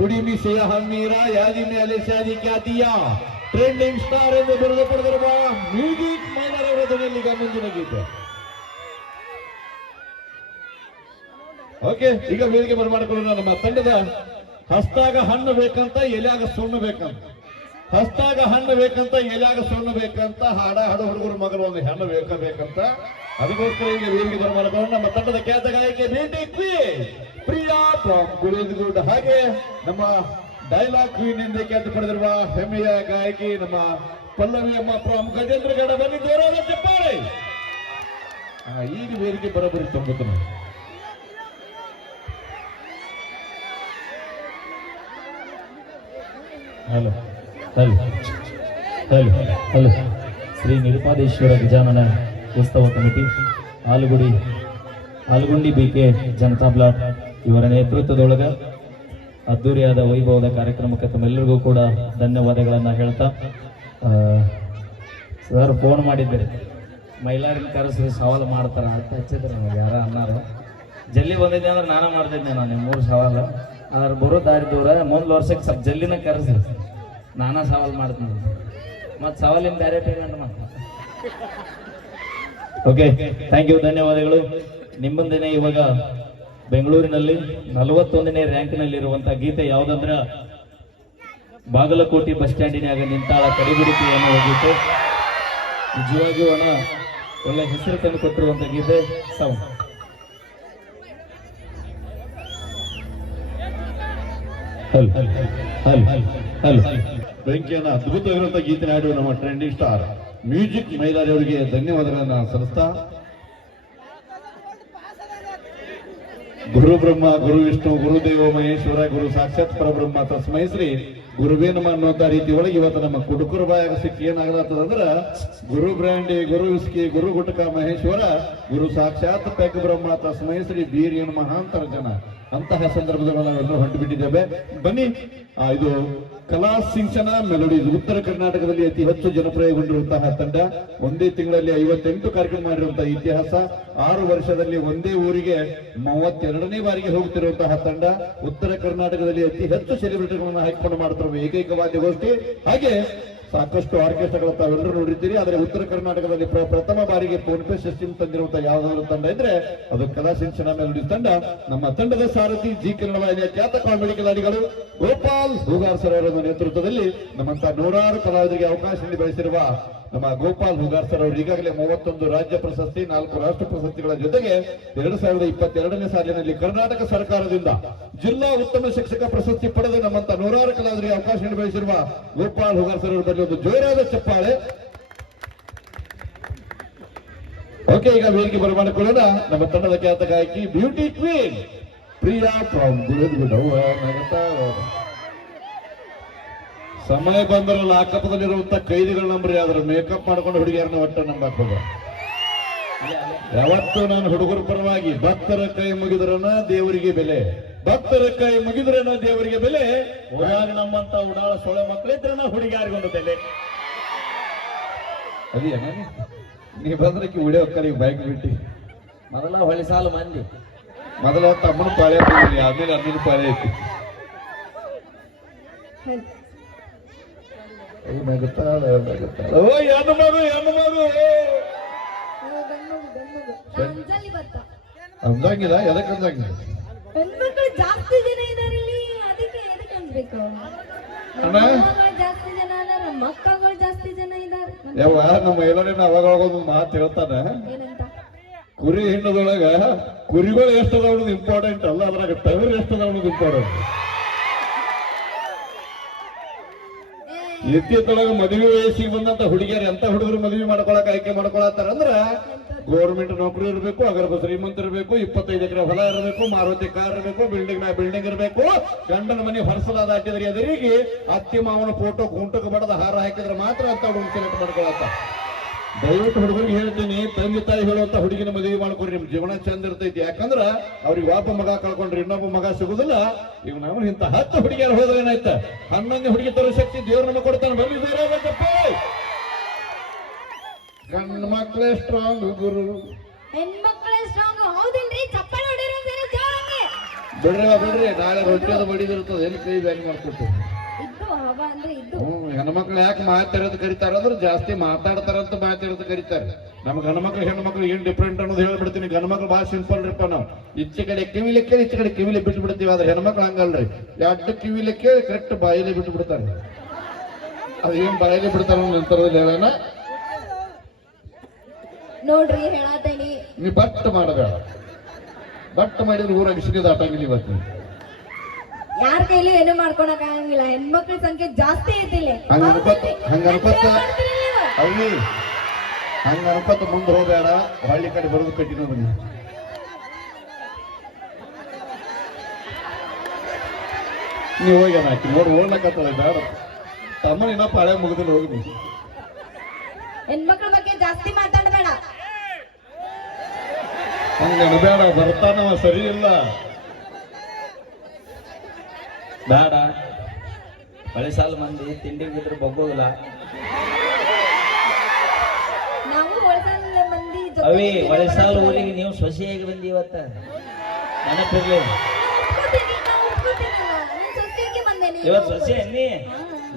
ಕುಡಿಮಿಸೆಯ ಹಮ್ಮೀರ ಯಾದಿ ಮೇಲೆ ಸಾದಿ ಖ್ಯಾತಿಯ trending star ಎಂದು ಬಿರುದು ಪಡೆದಿರುವ ಮ್ಯೂಸಿಕ್ ಮೈನರ್ ಅವರ ಧ್ವನಿಯಲ್ಲಿ ಮುಂದಿನ ಗೀತೆ. ಓಕೆ ಈಗ ವೇದಿಕೆ ಬರಮಾಡಿಕೊಳ್ಳೋಣ ನಮ್ಮ ತಂಡದ ಹಸ್ತಾಗ ಹಣ್ಣು ಬೇಕಂತ, ಎಲೆಯಾಗ ಸುಣ್ಣು ಬೇಕಂತ. ಹಸ್ತಾಗ ಹಣ್ಣು ಬೇಕಂತ, ಎಲೆಯಾಗ ಸುಣ್ಣು ಬೇಕಂತ, ಹಾಡ ಹಾಡು ಹುಡುಗರು ಮಗರು ಒಂದು ಹೆಣ್ಣು ಬೇಕ ಬೇಕಂತ. ಅದಕ್ಕೋಸ್ಕರ ಈಗ ವೇದಿಕೆ ಬರಮಾಡಿಕೊಳ್ಳೋಣ ನಮ್ಮ ತಂಡದ ಖ್ಯಾತ ಗಾಯಕಿ ನೀಟಿ ಪ್ರಿಯಾ ಫ್ರಾಮ್ ಗುಡ್ ಹಾಗೆ ನಮ್ಮ ಡೈಲಾಗ್ ಕ್ವೀನ್ ಎಂದೇ ಖ್ಯಾತಿ ಪಡೆದಿರುವ ಹೆಮ್ಮೆಯ ಗಾಯಕಿ ನಮ್ಮ ಪಲ್ಲವಿ ಅಮ್ಮ ಫ್ರಾಮ್ ಗಜೇಂದ್ರಗಡ ಬನ್ನಿ, ಜೋರಾದ ಚಪ್ಪಾಳೆ. ಈಗ ವೇದಿಕೆ ಬರೋಬ್ಬರಿ ತೊಂಬತ್ತು hello hello hello hello. Shri Nirupadeshwara Gajanana ಉತ್ಸವ committee Alugudi Alugundi B K Janata block ಇವರ ನೇತೃತ್ವದೊಳಗೆ ಅದ್ದೂರಿಯಾದ ವೈಭವದ ಕಾರ್ಯಕ್ರಮಕ್ಕೆ ತಮ್ಮೆಲ್ಲರಿಗೂ ಕೂಡ ಧನ್ಯವಾದಗಳನ್ನು ಹೇಳ್ತಾ ಸರ್ ಫೋನ್ ಮಾಡಿದ್ದೆ ಮೈಲಾರಿನ ಕರೆಸಿ ಸವಾಲು ಮಾಡ್ತಾರ ಅಂತ ಹಚ್ಚಿದ್ರು ನನಗೆ ಯಾರ ಅನ್ನಾರು. ಜಲ್ಲಿ ಬಂದಿದ್ದೆ ಅಂದ್ರೆ ನಾನು ಮಾಡ್ತಿದ್ದೆ ನಾನು ಮೂರು ಸವಾಲು. ಆದ್ರೆ ಬರೋ ದಾರಿ ದೂರ ಮುಂದ್ ವರ್ಷಕ್ಕೆ ಸ್ವಲ್ಪ ಜಲ್ಲಿನ ಕರೆಸಿ ನಾನಾ ಸವಾಲು ಮಾಡ್ತೀನಿ. ಮತ್ತು ಸವಾಲಿನ ಬೇರೆ ಪೇಮೆಂಟ್ ಮಾಡ್ತೀನಿ. ಓಕೆ ಥ್ಯಾಂಕ್ ಯು ಧನ್ಯವಾದಗಳು. ನಿಮ್ಮಂದಿನ ಇವಾಗ ಬೆಂಗಳೂರಿನಲ್ಲಿ ನಲವತ್ತೊಂದನೇ ರ್ಯಾಂಕ್ನಲ್ಲಿರುವಂಥ ಗೀತೆ ಯಾವುದಂದ್ರೆ? ಬಾಗಲಕೋಟೆ ಬಸ್ ಸ್ಟ್ಯಾಂಡಿನಾಗ ನಿಂತಾಳ ಕಡಿಬಿಡಿಕೆ ಅನ್ನೋ ಗೀತೆ ನಿಜವಾಗಿಯೂ ಅಣ್ಣ, ಒಳ್ಳೆ ಹೆಸರು ತಂದು ಕೊಟ್ಟಿರುವಂಥ ಗೀತೆ ಸೌಂಡ್ ಬೆಂಕಿಯನ್ನು ಅದ್ಭುತವಾಗಿರುವಂತಹ ಗೀತೆ ಹಾಡುವ ನಮ್ಮ ಟ್ರೆಂಡಿಂಗ್ ಸ್ಟಾರ್ ಮ್ಯೂಸಿಕ್ ಮೈಲಾರಿ ಅವರಿಗೆ ಧನ್ಯವಾದಗಳನ್ನ ಸಲ್ಲಿಸ್ತಾ ಗುರು ಬ್ರಹ್ಮ, ಗುರು ವಿಷ್ಣು ಗುರುದೇವ ಮಹೇಶ್ವರ, ಗುರು ಸಾಕ್ಷಾತ್ ಪರಬ್ರಹ್ಮ, ತಸ್ಮೈ ಶ್ರೀ ಗುರುವೇ ನಮ್ಮ ಅನ್ನುವಂತ ರೀತಿ ಒಳಗೆ ಇವತ್ತು ನಮ್ಮ ಕುಡುಕರ ಬಾಯಾಗ ಸಿಕ್ಕಿ ಏನಾಗತ್ತದಂದ್ರ ಗುರು ಬ್ರ್ಯಾಂಡಿ, ಗುರು ವಿಸ್ಕಿ, ಗುರು ಗುಟಕ ಮಹೇಶ್ವರ, ಗುರು ಸಾಕ್ಷಾತ್ ಪೆಗ್ ಬ್ರಹ್ಮ, ತಸ್ಮೈ ಶ್ರೀ ಬೀರ್ಯನ್ ಮಹಾಂತರ ಜನ. ಅಂತಹ ಸಂದರ್ಭದಲ್ಲಿ ನಾವೆಲ್ಲರೂ ಹೊಂಟು ಬಿಟ್ಟಿದ್ದೇವೆ ಬನ್ನಿ ಇದು ಕಲಾ ಸಿಂಚನ ಮೆಲೋಡಿ ಉತ್ತರ ಕರ್ನಾಟಕದಲ್ಲಿ ಅತಿ ಹೆಚ್ಚು ಜನಪ್ರಿಯಗೊಂಡಿರುವಂತಹ ತಂಡ. ಒಂದೇ ತಿಂಗಳಲ್ಲಿ ಐವತ್ತೆಂಟು ಕಾರ್ಯಕ್ರಮ ಮಾಡಿರುವಂತಹ ಇತಿಹಾಸ. ಆರು ವರ್ಷದಲ್ಲಿ ಒಂದೇ ಊರಿಗೆ ಮೂವತ್ತೆರಡನೇ ಬಾರಿಗೆ ಹೋಗುತ್ತಿರುವಂತಹ ತಂಡ. ಉತ್ತರ ಕರ್ನಾಟಕದಲ್ಲಿ ಅತಿ ಹೆಚ್ಚು ಸೆಲೆಬ್ರಿಟಿಗಳನ್ನು ಹಾಕಿಕೊಂಡು ಮಾಡುತ್ತಿರುವ ಏಕೈಕ ವಾದ್ಯಗೋಷ್ಠಿ ಹಾಗೆ ಸಾಕಷ್ಟು ಆರ್ಕೆಸ್ಟ್ರಾಗಳು ತಾವೆಲ್ಲರೂ ನೋಡಿರ್ತೀರಿ ಆದರೆ ಉತ್ತರ ಕರ್ನಾಟಕದಲ್ಲಿ ಪ್ರಥಮ ಬಾರಿಗೆ ಫೋನ್ ಪೇ ಸಿಸ್ಟಮ್ ತಂದಿರುವಂತಹ ಯಾವ್ದಾದ್ರು ತಂಡ ಇದ್ರೆ ಅದು ಕಲಾ ಸಿಂಚನ ಮೇಲೆ ತಂಡ. ನಮ್ಮ ತಂಡದ ಸಾರಥಿ ಜಿ ಕನ್ನಡ ಖ್ಯಾತ ಕಾಮಿಡಿ ಕಲಾವಿಗಳು ಗೋಪಾಲ್ ಹೂಗಾರ್ ಸರ್ ಅವರ ನೇತೃತ್ವದಲ್ಲಿ ನಮ್ಮಂತ ನೂರಾರು ಕಲಾವಿದರಿಗೆ ಅವಕಾಶ ನೀಡಿ ಬೆಳೆಸಿರುವ ನಮ್ಮ ಗೋಪಾಲ್ ಹುಗಾರ್ ಸರ್ ಅವರು ಈಗಾಗಲೇ ಮೂವತ್ತೊಂದು ರಾಜ್ಯ ಪ್ರಶಸ್ತಿ, ನಾಲ್ಕು ರಾಷ್ಟ್ರ ಪ್ರಶಸ್ತಿಗಳ ಜೊತೆಗೆ ಎರಡು ಸಾವಿರದ ಇಪ್ಪತ್ತೆರಡನೇ ಸಾಲಿನಲ್ಲಿ ಕರ್ನಾಟಕ ಸರ್ಕಾರದಿಂದ ಜಿಲ್ಲಾ ಉತ್ತಮ ಶಿಕ್ಷಕ ಪ್ರಶಸ್ತಿ ಪಡೆದು ನಮ್ಮಂತ ನೂರಾರು ಕಲಾವಿದರಿಗೆ ಅವಕಾಶ ನಿರ್ವಹಿಸಿರುವ ಗೋಪಾಲ್ ಹುಗಾರ್ ಸರ್ ಅವರ ಬಗ್ಗೆ ಒಂದು ಜೋರಾದ ಚಪ್ಪಾಳೆ. ಓಕೆ ಈಗ ವೇದಿಕೆ ಬರಮಾಡಿಕೊಳ್ಳೋಣ ನಮ್ಮ ತಂಡದ ಖ್ಯಾತ ಗಾಯಕಿ ಬ್ಯೂಟಿ ಕ್ವೀನ್ ಪ್ರಿಯಾ ಫ್ರಮ್ ಸಮಯ ಬಂದರಲ್ಲ ಅಕ್ಕಪಕ್ಕದಲ್ಲಿರುವಂತ ಕೈದಿಗಳ ನಂಬ್ರಿ ಆದ್ರೆ ಮೇಕಪ್ ಮಾಡ್ಕೊಂಡು ಹುಡುಗಿಯರನ್ನ ಒಟ್ಟ ನಂಬ ಯಾವತ್ತು ನಾನು ಹುಡುಗರ ಪರವಾಗಿ ಭಕ್ತರ ಕೈ ಮುಗಿದ್ರನ ದೇವರಿಗೆ ಬೆಲೆ. ಭಕ್ತರ ಕೈ ಮುಗಿದ್ರನ ದೇವರಿಗೆ ಬೆಲೆ. ಊರಾಗ ನಮ್ಮಂತ ಉಡಾಳ ಸೊಳೆ ಮಕ್ಕಳಿದ್ರನ ಹುಡುಗಿಯಾರಿಗೊಂದು ಬೆಲೆ. ಅದೇ ನೀ ಬಂದ್ರಕ್ಕೆ ಉಳಿಯೋ ಕರಿಗೆ ಬೈಕ್ ಬಿಟ್ಟಿ. ಮೊದಲ ಹೊಳಿ ಸಾಲು ಮಂದಿ. ಮೊದಲ ತಮ್ಮನ ಪಾಳೆ ಆಮೇಲೆ ಅಣ್ಣನ ಪಾಳೆ ಐತಿ. ನಗುತ್ತಾಳ, ನಗುತ್ತಾಳ. ಓ ಹೆಣ್ಣು ಮಗು ಹೆಣ್ಣು ಮಗು? ಅಂದಂಗಿಲ್ಲ ಎದಕ್ ಅಂದಂಗಿಲ್ಲ ಹೆಣ್ಮಕ್ಳು ಜಾಸ್ತಿ ಜನ ಇದಾರೆ ಇಲ್ಲಿ. ಅದಕ್ಕೆ ಎದಕ್ಕೆ ಅನ್ಬೇಕು ಅಣ್ಣ? ಜಾಸ್ತಿ ಜನ ಅದಾರ ನಮ್ಮ ಜಾಸ್ತಿ ಜನ ಇದಾರೆ. ನಮ್- ಯವ್ವ ನಮ್ಮ ಎಲ್ಲರಿನ ಅವಾಗ ಒಂದು ಮಾತು ಹೇಳ್ತಾನ. ಏನಂತ? ಕುರಿ ಹಿಂಡದೊಳಗ ಕುರಿಗಳು ಎಷ್ಟು ಅದಾವ ಅನ್ನೋದು ಇಂಪಾರ್ಟೆಂಟ್ ಅಲ್ಲ ಅದ್ರಾಗ ಟಗರ್ ಎಷ್ಟು ಅದಾವ ಅನ್ನೋದು ಇಂಪಾರ್ಟೆಂಟ್ ಇತ್ತಿತ್ತೊಳಗ ಮದುವೆ ವಯಸ್ಸಿಗೆ ಬಂದಂತ ಹುಡುಗಿಯರು ಎಂತ ಹುಡುಗರು ಮದುವೆ ಮಾಡ್ಕೊಳಕ್, ಆಯ್ಕೆ ಮಾಡ್ಕೊಳತ್ತಾರ ಅಂದ್ರ ಗೌರ್ಮೆಂಟ್ ನೌಕರಿ ಇರಬೇಕು ಅಗರ್ಭ ಶ್ರೀಮಂತ ಇರಬೇಕು, ಇಪ್ಪತ್ತೈದು ಎಕರೆ ಹೊಲ ಇರಬೇಕು, ಮಾರುತಿ ಕಾರ್ ಇರಬೇಕು ಬಿಲ್ಡಿಂಗ್ನ ಬಿಲ್ಡಿಂಗ್ ಇರಬೇಕು, ಗಂಡನ ಮನೆ ಹೊರಸಲಾದ ಹಾಕಿದ್ರೆ ಎದುರಿಗೆ? ಅತ್ತಿ ಮಾವನ ಫೋಟೋ ಗುಂಟಕ್ಕೆ ಬಡದ ಹಾರ ಹಾಕಿದ್ರೆ ಮಾತ್ರ ಅಂತ ಹುಡುಗ ಸೆಲೆಕ್ಟ್ ಮಾಡ್ಕೊಳತ್ತ ದಯವಿಟ್ಟು ಹುಡುಗರಿಗೆ ಹೇಳ್ತೀನಿ ತಂದೆ ತಾಯಿ ಹೇಳುವಂತ ಹುಡುಗಿನ ಮದುವೆ ಮಾಡ್ಕೊರಿ ನಿಮ್ ಜೀವನ ಚಂದ ಇರ್ತೈತಿ. ಯಾಕಂದ್ರ ಅವ್ರಿಗೆ ವಾಪ ಮಗ ಕಳ್ಕೊಂಡ್ರಿ ಇನ್ನೊಬ್ಬ ಮಗ ಸಿಗುದಿಲ್ಲ. ಈಗ ನಾವು ಇಂತ ಹತ್ತು ಹುಡುಗಿಯರು ಹೋದ್ರೆ ಏನಾಯ್ತ? ಹನ್ನೊಂದು ಹುಡುಗಿ ತರೋ ಶಕ್ತಿ ದೇವ್ರ ನಮಗೆ ಕೊಡ್ತಾನೆ. ಬನ್ನಿ ಗಂಡ್ ಗಂಡ ಮಕ್ಕಳೇ ಸ್ಟ್ರಾಂಗ್ ಗುರು. ಹೆಣ್ಮಕ್ಳೇ ಸ್ಟ್ರಾಂಗ್ ಹೌದಿಲ್ರಿ ಚಪ್ಪಾಳೆ ಹೊಡಿರೋ ಬೇರೆ ಬಿಡ್ರಿ ಬಿಡ್ರಿ. ನಾಳೆ ರೊಟ್ಟಿ ಅದು ಬಡಿದಿರ್ತದೆ. ಎಲ್ಲಿ ಕೈ ಬ್ಯಾಂಕ್ ಮಾಡ್ಕೊಟ್ಟು? ಹವ ಅಂದ್ರೆ ಇದ್ದು ಹೆಣ್ಮಕ್ಳು ಯಾಕೆ ಮಾತಾಡೋದು ಕರೀತಾರ ಅಂದ್ರೆ ಜಾಸ್ತಿ ಮಾತಾಡ್ತಾರಂತ ಮಾತಾಡೋದು ಕರೀತಾರೆ. ನಮ್ಗೆ ಹೆಣ್ಮಕ್ಳು ಹೆಣ್ಮಕ್ಳು ಏನ್ ಡಿಫ್ರೆಂಟ್ ಅನ್ನೋದು ಹೇಳ್ಬಿಡ್ತೀನಿ. ಗಂಡ್ಮಕ್ಳು ಭಾಳ ಸಿಂಪಲ್ ರೀಪ ನಾವು. ಈಚೆ ಕಡೆ ಕಿವಿಲೆ ಕೇಳಿ ಈಚೆ ಕಡೆ ಕಿವಿಲೆ ಬಿಟ್ಟು ಬಿಡ್ತೀವಿ ಆದ್ರೆ ಹೆಣ್ಮಕ್ಳು ಹಂಗಲ್ರಿ. ಎರಡು ಕಿವಿಲೆ ಕೇಳಿ ಕರೆಕ್ಟ್ ಬಾಯಿಲೆ ಬಿಟ್ಟು ಬಿಡ್ತಾರೆ ಅದೇನ್ ಬಾಯಿಲೆ ಬಿಡ್ತಾರ ನಂತರದಲ್ಲಿ ಹೇಳೋಣ. ನೋಡ್ರಿ ಹೇಳತೇನಿ. ನೀ ಬಟ್ ಮಾಡಬೇಡ. ಬಟ್ ಮಾಡಿದ್ರೆ ಊರಾಗ ಸಿಗದ ದಾಟಂಗಿಲ್ಲ ಇವತ್ತು. ಯಾರ ಕೈಲೂ ಏನು ಮಾಡ್ಕೊಳಕ್ ಆಗಂಗಿಲ್ಲ. ಹೆಣ್ಮಕ್ಳ ಸಂಖ್ಯೆ ಜಾಸ್ತಿ ಐತಿಲ್ಲ. ಹಂಗ ಅನ್ಕೊತ ಹಂಗ ಅನ್ಕೊತ ಮುಂದ ಹಂಗ ಅನ್ಕೊತ ಮುಂದೆ ಹೋಗ್ಬೇಡ. ಹಳ್ಳಿ ಕಡೆ ಬರೋದು ಕಟ್ಟಿನ ಬನ್ನಿ. ನೀವು ಹೋಗಿ ಹಾಕಿ. ನೋಡಿ ಓಡ್ಲಕ್ಕತ್ತದ ಬೇಡ. ತಮ್ಮ ಇನ್ನಪ್ಪ ಹಳೆ ಮುಗಿದಿಲ್ಲ ಹೋಗಿ ನೀವು ಹೆಣ್ಮಕ್ಳ ಬಗ್ಗೆ ಜಾಸ್ತಿ ಮಾತಾಡಬೇಡ. ಹಂಗ ಅನ್ಬೇಡ ಬರ್ತಾನವ ಸರಿ ಇಲ್ಲ. ಬೇಡ. ಬಳೆ ಸಾಲ ಮಂದಿ ತಿಂಡಿ ಬಿದ್ರೆ ಬಗ್ಗೋದಿಲ್ಲ. ಅವಿ ಬಳೆ ಊರಿಗೆ ನೀವು ಸೊಸೆಯಾಗಿ ಬಂದಿ ಇವತ್ತ? ನೆನಪಿರ್ಲಿ. ಇವತ್ತು ಸೊಸೆ ಅನ್ನಿ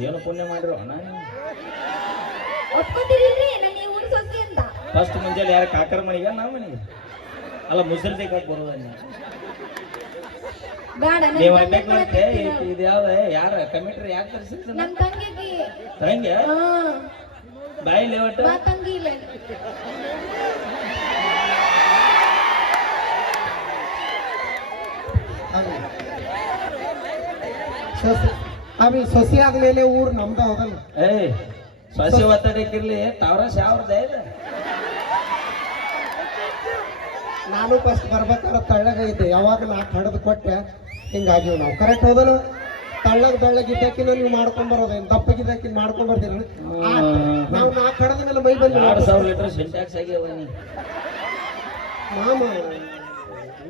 ಏನು ಪುಣ್ಯ ಮಾಡಿರೋ ನಾನು? ಫಸ್ಟ್ ಮುಂಜಾನೆ ಯಾರ ಕಾಕರ ಮನೆಗ ನಾವು ಮನೆಗೆ? ಅಲ್ಲ ಮುಸರಿ ಕಾಕ್ ಬರೋದನ್ನ ಬೇಡ ನನ್ ನೀವು. ಇದು ಯಾವ್ದ? ಯಾರ? ಕಮಿಟ್ರಿ ಯಾಕೆ ತರಿಸಿದ್ರು ನಮ್ ತಂಗಿಗೆ. ತಂಗಿ ಹಾ. ಬಾಯಿಲಿ ಒಟ್ಟು? ಬಾ ತಂಗಿ ಇಲ್ಲ. ಸೊಸೆ ಅವಿ ಸೊಸಿ ಆದ್ಮೇಲೆ ಊರ್ ನಮ್ದ ಹೋಗಲ್ಲ ಏಯ್ ಸೊಸಿ ಒತ್ತಡಕ್ಕಿರ್ಲಿ ಟವರಸ್ ಯಾವ್ರದ ಇದೆ. ನಾನು ಫಸ್ಟ್ ಬರ್ಬೇಕಾದ್ರೆ ತಳ್ಳಗ ಇದ್ದೆ ಯಾವಾಗ ನಾಲ್ಕು ಹಡ್ದು ಕೊಟ್ಟೆ. ಹಿಂಗಾಗಿ ನಾವು ಕರೆಕ್ಟ್ ಹೋದಲ್ಲ? ತಳ್ಳಗ್ ಬೆಳ್ಳಗ್ ಇದ್ದಕ್ಕಿನ ನೀವು ಮಾಡ್ಕೊಂಡ್ ಬರೋದೇನು ದಪ್ಪಗಿದ್ದಕ್ಕಿನ ಮಾಡ್ಕೊಂಡ್ ಬರ್ತೀರಿ ನಾವು ನಾಲ್ಕು ಹಡದ ಮೇಲೆ ಮೈ ಬಂದು ಎರಡು ಸಾವಿರ ಲೀಟರ್ ಸಿಂಟ್ಯಾಕ್ಸ್ ಆಗ್ಯಾವ ಮಾಮ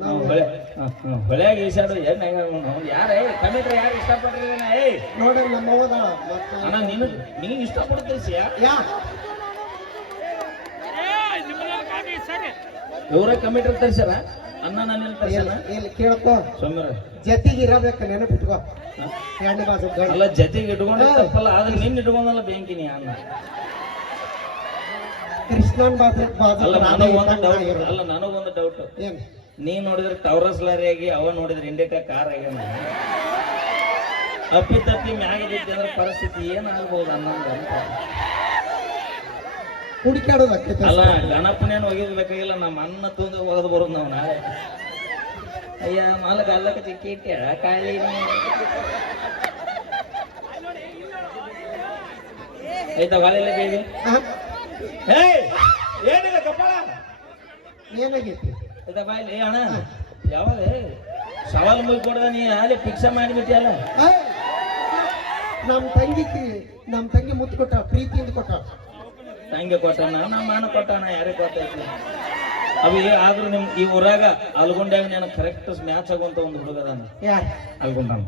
ನಾವು ಹೊಳೆ ಹೊಳೆಯಾಗ ಈಸಾಡು ಏನ್ ಯಾರ ಕಮಿಟ್ರ ಯಾರು ಇಷ್ಟಪಟ್ಟಿಲ್ಲ ಏಯ್! ನೋಡಿ ನಮ್ಮ ಹೋದ ಅಣ್ಣ ನೀನು ನೀನು ಇಷ್ಟಪಡ್ತೀಯ ಯಾ? ಇವ್ರ ಕಮಿಟ್ರಿ ತರ್ಸ್ಯಾರ? ಅನ್ನ ನಾನು ತರ್ಸ್ಯಾನ ಇಲ್ಲಿ- ಕೇಳ್ಕೊ. ಸೌಮ್ಯರ ಜತಿಗೆ ಇರಬೇಕು ನೆನಪಿಟ್ಕೋ. ಬಾಜು ಅಲ್ಲ ಜೊತೆಗೆ ಇಟ್ಕೊಂಡು ತಪ್ಪಲ್ಲ ಆದ್ರೆ ನಿನ್ನ ಇಟ್ಕೊಂಡಲ್ಲ ಬೆಂಕಿನಿ ಅನ್ನ. ಕೃಷ್ಣನ್ ಬಾಜು ಅಲ್ಲ ನನಗೊಂದು ಡೌಟ್ ಇರೋದು. ಅಲ್ಲ ನನಗೊಂದು ಡೌಟ್ ಏನ್? ನೀ ನೋಡಿದ್ರೆ ಟವರಸ್ ಲಾರಿ ಆಗಿ ಅವ ನೋಡಿದ್ರೆ ಇಂಡಿಕಾ ಕಾರ್ ಆಗ್ಯಾನ ಅಪ್ಪಿ ತಪ್ಪಿ ಮ್ಯಾಗ ಬಿದ್ದ ಪರಿಸ್ಥಿತಿ ಏನಾಗ್ಬೋದು ಅನ್ನೋದು ಅಂತ. ಹುಡುಕಾಡೋದು ಆಕ್ಕೈತೆ ಅಲ್ಲ ಗಣಪನೇನು ಒಗಿಬೇಕಾಗಿಲ್ಲ ನಮ್ಮ ಅನ್ನ ತುಂಗ ಒಗೆದು ಬರೋದು ನಾವು ನಾಳೆ. ಅಯ್ಯ ಮಾಲಕ ಅಲ್ಲಕ ಚಿಕ್ಕಿ ಇಟ್ಟ್ಯಾಳ ಕಾಳಿ ಆಯ್ತಾ ಗಾಳಿಲ್ಲ ಬೇಬಿ ಏನಿಲ್ಲ ಕಪಾಳ? ಏನಾಗೈತಿ? ಆಯ್ತಾ ಬಾಯ್ಲಿ ಏ ಅಣ್ಣ ಯಾವಾಗ? ಸವಾಲು ಮುಗಿ ಕೊಡ್ದ ನೀ ಅಲ್ಲಿ ಫಿಕ್ಸ ಮಾಡಿಬಿಟ್ಟಿಯಲ್ಲ? ನಮ್ಮ ನಮ್ ತಂಗಿಗೆ ನಮ್ಮ ತಂಗಿ ಮುತ್ತು ಕೊಟ್ಟ ಪ್ರೀತಿಯಿಂದ ಕೊಟ್ಟ. ತಂಗಿ ಕೊಟ್ಟಣ್ಣ ನಮ್ಮ ಅಣ್ಣ ಕೊಟ್ಟಣ್ಣ ಯಾರಿಗೆ ಗೊತ್ತೈತಿ ಅವಿ ಆದ್ರೂ ನಿಮ್ ಈ ಊರಾಗ ಅಲ್ಗೊಂಡಾಗ ನಾನು ಕರೆಕ್ಟ್ ಮ್ಯಾಚ್ ಆಗುವಂತ ಒಂದು ಹುಡುಗದ ಅಲ್ಗೊಂಡ ಅಲ್ಗೊಂಡಾನ.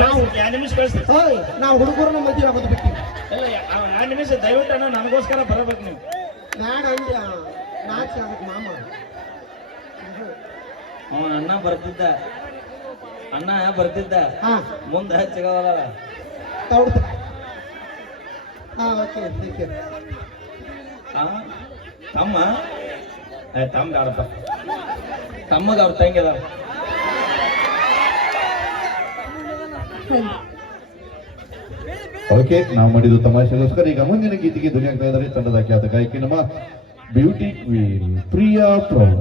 ನಾವು ಎರಡು ನಿಮಿಷ ಕಳಿಸ್ತೀವಿ ಓಯ್ ನಾವು ಹುಡುಗರನ್ನ ಮದುವೆ ಆಗೋದು ಬಿಟ್ಟು. ಇಲ್ಲ ಎರಡು ನಿಮಿಷ ದಯವಿಟ್ಟು ಅಣ್ಣ ನನಗೋಸ್ಕರ ಬರಬೇಕು ನೀವು. ಬ್ಯಾಡ ಅಂದ್ಯ ನಾಚ ಅದಕ್ಕೆ ಮಾಮ. ಅವ ಅಣ್ಣ ಬರ್ತಿದ್ದ. ಅಣ್ಣ ಬರ್ತಿದ್ದ. ಹಾ. ಮುಂದೆ ಹಚ್ಚಿಗವಲ್ಲ ತೌಡ್ತ ಹಾ ಓಕೆ ಥ್ಯಾಂಕ್ ಯು ಆ ತಮ್ಮ? ಏ ತಮ್ಮ ಅರ್ಥ ತಮ್ಮಗ ಅವ್ರ ತಂಗಿ ಓಕೆ ನಾವು ಮಾಡಿದ್ದು ತಮಾಷೆಗೋಸ್ಕರ ಈಗ ಮುಂದಿನ ಗೀತೆಗೆ ಧ್ವನಿ ಆಗ್ತಾ ಇದ್ದಾರೆ. ತಂಡದ ಖ್ಯಾತ ಗಾಯಕಿ ನಮ್ಮ beauty queen Priya from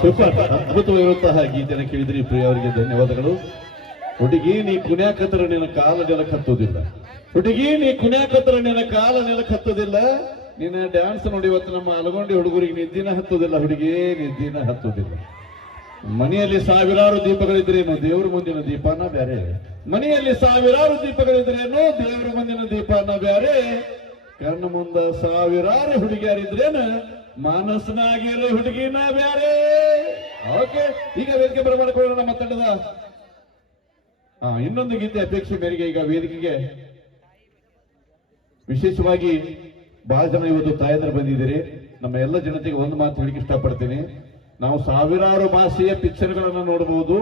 super. ಅದ್ಭುತವಾಗಿರುವಂತಹ ಗೀತೆಯನ್ನು ಕೇಳಿದ್ರಿ. ಪ್ರಿಯ ಅವರಿಗೆ ಧನ್ಯವಾದಗಳು. ಹುಡುಗಿ, ನೀ ಕುಣ್ಯಾಕತ್ರ ನಿನ್ನ ಕಾಲ ನೆಲಕ್ಕೆ ಹತ್ತೋದಿಲ್ಲ ಹುಡುಗಿ, ನೀ ಕುಣ್ಯಾಕತ್ರ ನಿನ್ನ ಕಾಲ ನೆಲಕ್ಕೆ ಹತ್ತೋದಿಲ್ಲ ನಿನ್ನ ಡ್ಯಾನ್ಸ್ ನೋಡಿ ಇವತ್ತು ನಮ್ಮ ಅಲಗೊಂಡಿ ಹುಡುಗರಿಗೆ ನಿದ್ದಿನ ಹತ್ತೋದಿಲ್ಲ ಹುಡುಗಿ, ನಿದ್ದಿನ ಹತ್ತೋದಿಲ್ಲ ಮನೆಯಲ್ಲಿ ಸಾವಿರಾರು ದೀಪಗಳಿದ್ರೇನು ದೇವ್ರ ಮುಂದಿನ ದೀಪನ ಬೇರೆ. ಮನೆಯಲ್ಲಿ ಸಾವಿರಾರು ದೀಪಗಳಿದ್ರೇನು ದೇವ್ರ ಮುಂದಿನ ದೀಪನ ಬೇರೆ. ಕಣ್ಣ ಮುಂದ ಸಾವಿರಾರು ಹುಡುಗಿಯರಿದ್ರೇನು ಮನಸ್ಸಿನಾಗಿರೋ ಹುಡುಗಿನ ಬ್ಯಾರೆ. ಓಕೆ ಈಗ ವೇದಿಕೆ ಬರಮಾಡಿಕೊಳ್ಳೋಣ ನಮ್ಮ ತಂಡದ. ಇನ್ನೊಂದು ಗೀತೆ ಅಪೇಕ್ಷೆ ಮೇರೆಗೆ ಈಗ ವೇದಿಕೆಗೆ. ವಿಶೇಷವಾಗಿ ಬಹಳ ಜನ ಇವತ್ತು ತಾಯಂದ್ರೆ ಬಂದಿದ್ದೀರಿ. ನಮ್ಮ ಎಲ್ಲ ಜನತೆಗೆ ಒಂದು ಮಾತು ಹೇಳಿಕೆ ಇಷ್ಟಪಡ್ತೀನಿ. ನಾವು ಸಾವಿರಾರು ಭಾಷೆಯ ಪಿಕ್ಚರ್ಗಳನ್ನು ನೋಡಬಹುದು.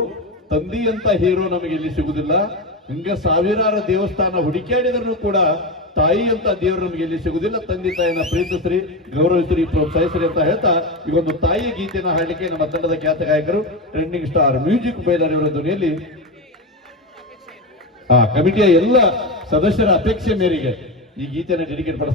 ತಂದಿ ಅಂತ ಹೀರೋ ನಮಗೆ ಇಲ್ಲಿ ಸಿಗುದಿಲ್ಲ ಹಿಂಗೆ ಸಾವಿರಾರು ದೇವಸ್ಥಾನ ಹುಡುಕಾಡಿದ್ರು ಕೂಡ ತಾಯಿ ಅಂತ ದೇವರು ನಮಗೆ ಇಲ್ಲಿ ಸಿಗುದಿಲ್ಲ ತಂದೆ ತಾಯಿನ ಪ್ರೀತಿಸ್ರಿ ಗೌರವಿಸ್ರಿ ಪ್ರೋತ್ಸಾಹಿಸ್ರಿ ಅಂತ ಹೇಳ್ತಾ ಈ ಒಂದು ತಾಯಿ ಗೀತೆನ ಹಾಡಲಿಕ್ಕೆ ನಮ್ಮ ತಂಡದ ಖ್ಯಾತ ಗಾಯಕರು ಟ್ರೆಂಡಿಂಗ್ ಸ್ಟಾರ್ ಮ್ಯೂಸಿಕ್ ಬೈಲರ್ ಇವರ ಧ್ವನಿಯಲ್ಲಿ. ಆ ಕಮಿಟಿಯ ಎಲ್ಲ ಸದಸ್ಯರ ಅಪೇಕ್ಷೆ ಮೇರೆಗೆ ಈ ಗೀತೆಯನ್ನು ಡೆಡಿಕೇಟ್ ಪಡಿಸ್ತಾರೆ